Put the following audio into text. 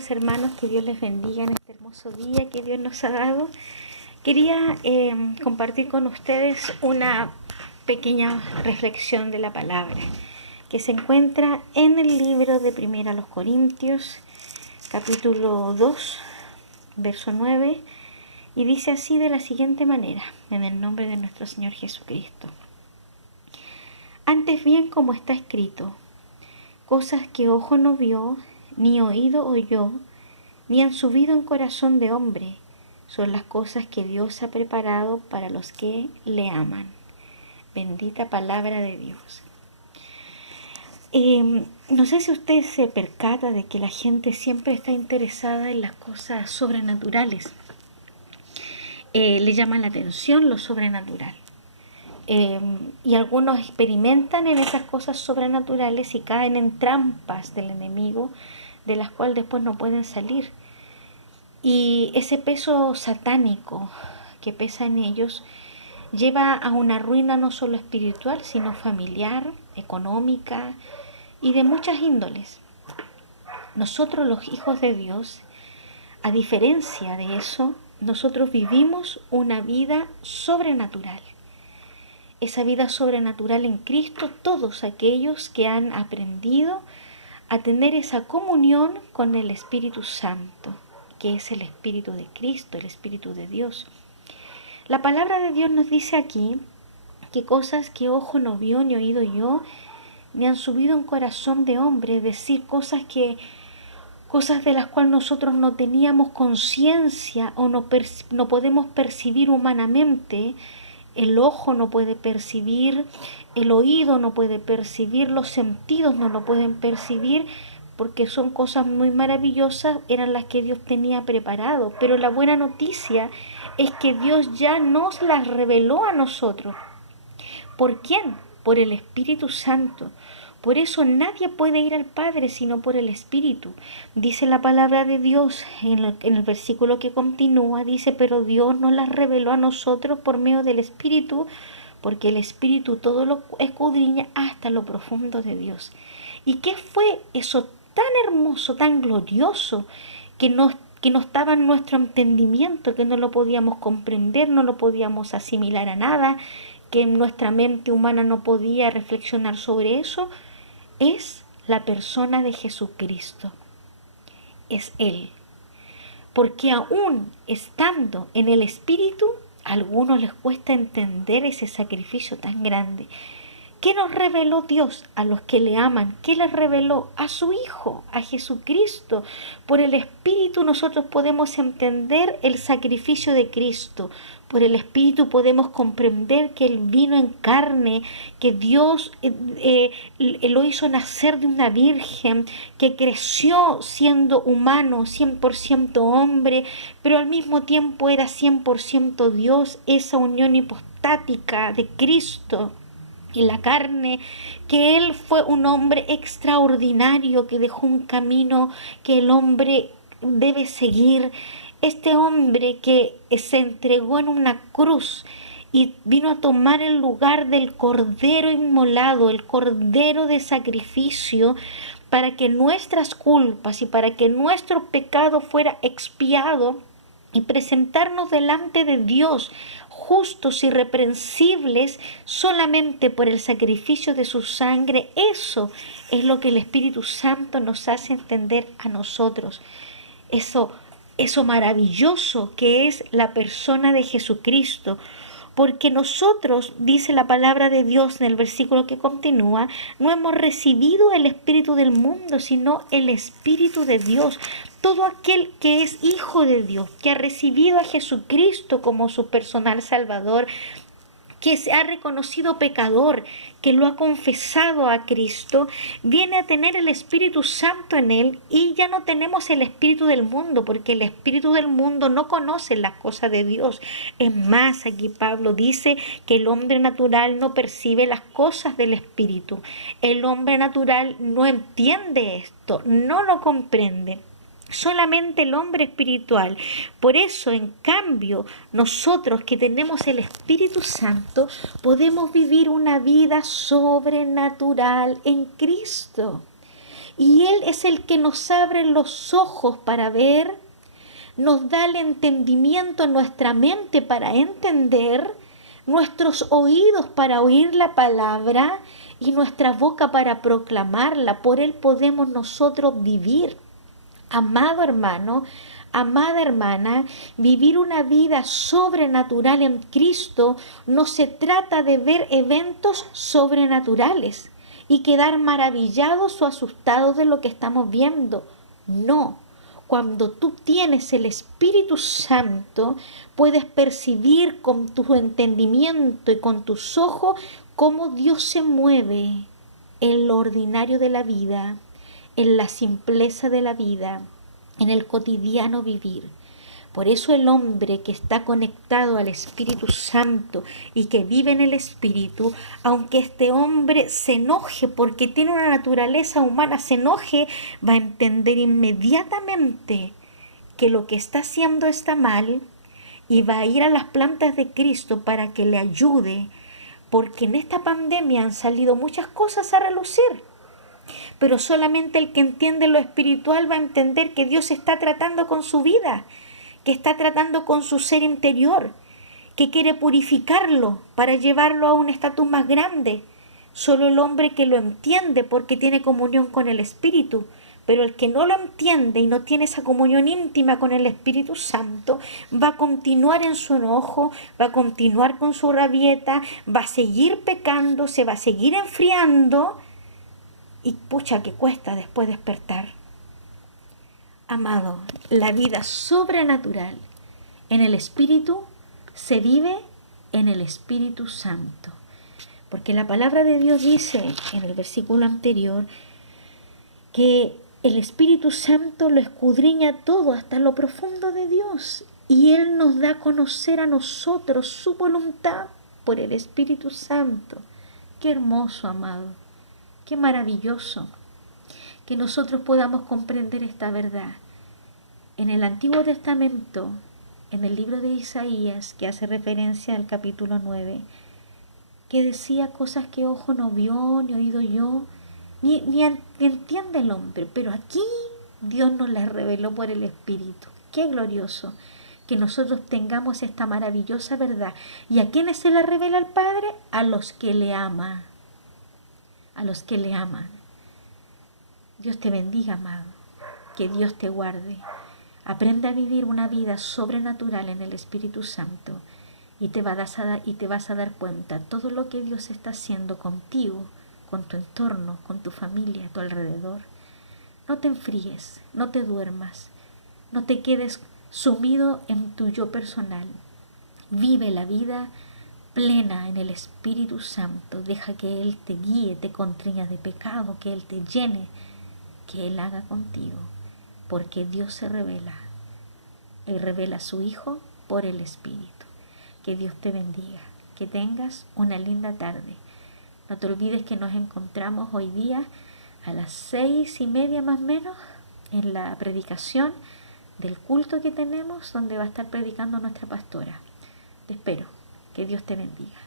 amados hermanos, que Dios les bendiga en este hermoso día que Dios nos ha dado. Quería compartir con ustedes una pequeña reflexión de la palabra que se encuentra en el libro de Primera a los Corintios, capítulo 2, verso 9, y dice así de la siguiente manera, en el nombre de nuestro Señor Jesucristo. Antes bien, como está escrito, cosas que ojo no vio, ni oído oyó, ni han subido en corazón de hombre, son las cosas que Dios ha preparado para los que le aman. Bendita palabra de Dios. No sé si usted se percata de que la gente siempre está interesada en las cosas sobrenaturales. Le llama la atención lo sobrenatural. Y algunos experimentan en esas cosas sobrenaturales y caen en trampas del enemigo, de las cuales después no pueden salir. Y ese peso satánico que pesa en ellos lleva a una ruina no solo espiritual, sino familiar, económica y de muchas índoles. Nosotros, los hijos de Dios, a diferencia de eso, nosotros vivimos una vida sobrenatural. Esa vida sobrenatural en Cristo, todos aquellos que han aprendido a tener esa comunión con el Espíritu Santo, que es el Espíritu de Cristo, el Espíritu de Dios. La palabra de Dios nos dice aquí que cosas que ojo no vio ni oído yo, ni han subido en corazón de hombre, es decir, cosas de las cuales nosotros no teníamos conciencia o no podemos percibir humanamente. El ojo no puede percibir, el oído no puede percibir, los sentidos no lo pueden percibir, porque son cosas muy maravillosas, eran las que Dios tenía preparado. Pero la buena noticia es que Dios ya nos las reveló a nosotros. ¿Por quién? Por el Espíritu Santo. Por eso nadie puede ir al Padre sino por el Espíritu. Dice la palabra de Dios en el versículo que continúa, dice, pero Dios nos las reveló a nosotros por medio del Espíritu, porque el Espíritu todo lo escudriña hasta lo profundo de Dios. ¿Y qué fue eso tan hermoso, tan glorioso, que no estaba en nuestro entendimiento, que no lo podíamos comprender, no lo podíamos asimilar a nada, que nuestra mente humana no podía reflexionar sobre eso? Es la persona de Jesucristo. Es Él. Porque aún estando en el Espíritu, a algunos les cuesta entender ese sacrificio tan grande. ¿Qué nos reveló Dios a los que le aman? ¿Qué les reveló? A su Hijo, a Jesucristo. Por el Espíritu nosotros podemos entender el sacrificio de Cristo. Por el Espíritu podemos comprender que Él vino en carne, que Dios lo hizo nacer de una virgen, que creció siendo humano, 100% hombre, pero al mismo tiempo era 100% Dios, esa unión hipostática de Cristo y la carne, que Él fue un hombre extraordinario que dejó un camino que el hombre debe seguir. Este hombre que se entregó en una cruz y vino a tomar el lugar del cordero inmolado, el cordero de sacrificio, para que nuestras culpas y para que nuestro pecado fuera expiado y presentarnos delante de Dios justos, irreprensibles, solamente por el sacrificio de su sangre. Eso es lo que el Espíritu Santo nos hace entender a nosotros. Eso maravilloso que es la persona de Jesucristo. Porque nosotros, dice la palabra de Dios en el versículo que continúa, no hemos recibido el espíritu del mundo, sino el Espíritu de Dios. Todo aquel que es hijo de Dios, que ha recibido a Jesucristo como su personal Salvador, que se ha reconocido pecador, que lo ha confesado a Cristo, viene a tener el Espíritu Santo en él, y ya no tenemos el espíritu del mundo, porque el espíritu del mundo no conoce las cosas de Dios. Es más, aquí Pablo dice que el hombre natural no percibe las cosas del Espíritu. El hombre natural no entiende esto, no lo comprende. Solamente el hombre espiritual. Por eso, en cambio, nosotros que tenemos el Espíritu Santo, podemos vivir una vida sobrenatural en Cristo. Y Él es el que nos abre los ojos para ver, nos da el entendimiento en nuestra mente para entender, nuestros oídos para oír la palabra y nuestra boca para proclamarla. Por Él podemos nosotros vivir. Amado hermano, amada hermana, vivir una vida sobrenatural en Cristo no se trata de ver eventos sobrenaturales y quedar maravillados o asustados de lo que estamos viendo. No. Cuando tú tienes el Espíritu Santo, puedes percibir con tu entendimiento y con tus ojos cómo Dios se mueve en lo ordinario de la vida, en la simpleza de la vida, en el cotidiano vivir. Por eso el hombre que está conectado al Espíritu Santo y que vive en el Espíritu, aunque este hombre se enoje porque tiene una naturaleza humana, se enoje, va a entender inmediatamente que lo que está haciendo está mal y va a ir a las plantas de Cristo para que le ayude, porque en esta pandemia han salido muchas cosas a relucir. Pero solamente el que entiende lo espiritual va a entender que Dios está tratando con su vida, que está tratando con su ser interior, que quiere purificarlo para llevarlo a un estatus más grande. Solo el hombre que lo entiende porque tiene comunión con el Espíritu, pero el que no lo entiende y no tiene esa comunión íntima con el Espíritu Santo, va a continuar en su enojo, va a continuar con su rabieta, va a seguir pecando, se va a seguir enfriando y pucha que cuesta después despertar. Amado, la vida sobrenatural en el Espíritu se vive en el Espíritu Santo. Porque la palabra de Dios dice en el versículo anterior que el Espíritu Santo lo escudriña todo hasta lo profundo de Dios. Y Él nos da a conocer a nosotros su voluntad por el Espíritu Santo. Qué hermoso, amado. Qué maravilloso que nosotros podamos comprender esta verdad. En el Antiguo Testamento, en el libro de Isaías, que hace referencia al capítulo 9, que decía cosas que ojo no vio, ni oído yo, ni entiende el hombre, pero aquí Dios nos las reveló por el Espíritu. Qué glorioso que nosotros tengamos esta maravillosa verdad. ¿Y a quiénes se la revela el Padre? A los que le aman. A los que le aman. Dios te bendiga, amado. Que Dios te guarde. Aprende a vivir una vida sobrenatural en el Espíritu Santo y te vas a dar cuenta todo lo que Dios está haciendo contigo, con tu entorno, con tu familia, a tu alrededor. No te enfríes, no te duermas, no te quedes sumido en tu yo personal. Vive la vida plena en el Espíritu Santo. Deja que Él te guíe, te constriña de pecado, que Él te llene, que Él haga contigo. Porque Dios se revela. Él revela a su Hijo por el Espíritu. Que Dios te bendiga. Que tengas una linda tarde. No te olvides que nos encontramos hoy día a las 6:30 más o menos en la predicación del culto que tenemos, donde va a estar predicando nuestra pastora. Te espero. Que Dios te bendiga.